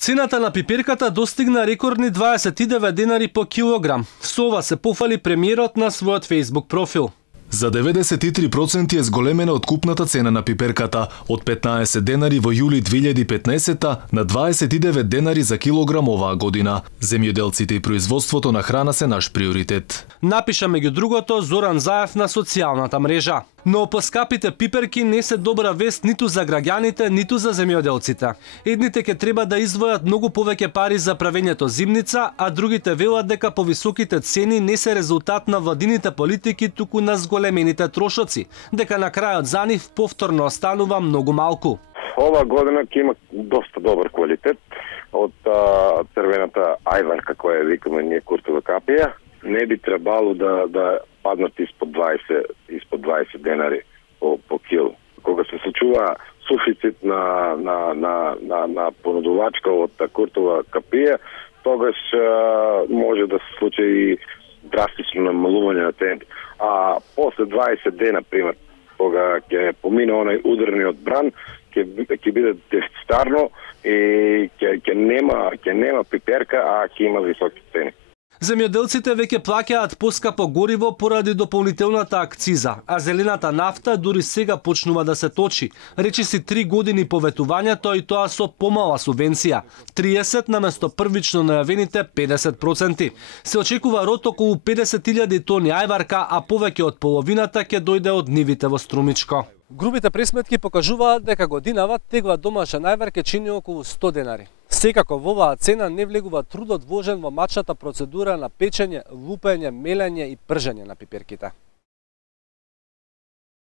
Цената на пиперката достигна рекордни 29 денари по килограм. Со ова се пофали премиерот на својот Facebook профил. За 93% е зголемена откупната цена на пиперката од 15 денари во јули 2015 на 29 денари за килограм оваа година. Земјоделците и производството на храна се наш приоритет. Напиша меѓу другото Зоран Заев на социјалната мрежа. Но поскапите пиперки не се добра вест ниту за граѓаните, ниту за земјоделците. Едните ќе треба да издвојат многу повеќе пари за правењето зимница, а другите велат дека повисоките цени не се резултат на владините политики, туку на зголемените трошоци, дека на крајот за нив повторно останува многу малку. Ова година ќе има доста добар квалитет од црвената ајварка која викаме ние куртова капија. Не би требало да паднат испод 20 денари по кил. Кога се случува суфицит на понудувачка од куртова капија, тогаш може да се случи и драстично намалување на цените. А после 20 дена, пример, кога ќе помине онај ударниот бран, ќе биде дефицитарно и ќе нема пиперка, а ќе има високи цени. Земјоделците веќе плаќаат поскапо гориво поради дополнителната акциза, а зелената нафта дури сега почнува да се точи. Речиси 3 години по ветувањето и тоа со помала субвенција. 30 наместо првично најавените 50%. Се очекува род околу 50.000 тони ајварка, а повеќе од половината ќе дојде од нивите во Струмичко. Грубите пресметки покажуваат дека годинава тегла домашен ајвар ќе чини околу 100 денари. Секако во оваа цена не влегува трудот вложен во мачната процедура на печење, лупење, мелење и пржење на пиперките.